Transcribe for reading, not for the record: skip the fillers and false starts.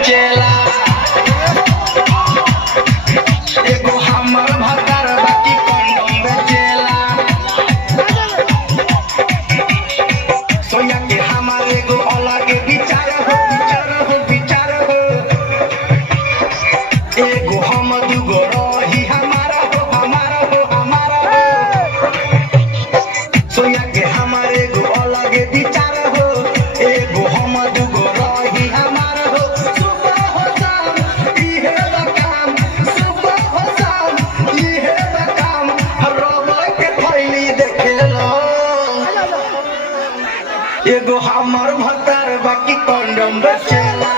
बेचेला एगो हमर भतार बाकी कंडम बेचेला सोया के हमार एगो अलग विचार हो एगो हम दुगो रही हमारा हो सोया के हमार एगो अलग विचार हो एगो हम दुगो रही हमारा हो सुबह हो शाम इहे काम सुबह हो शाम इहे काम रबड़ के फैली देखेलो एगो हमर भतार बाकी कंडम बेचेला।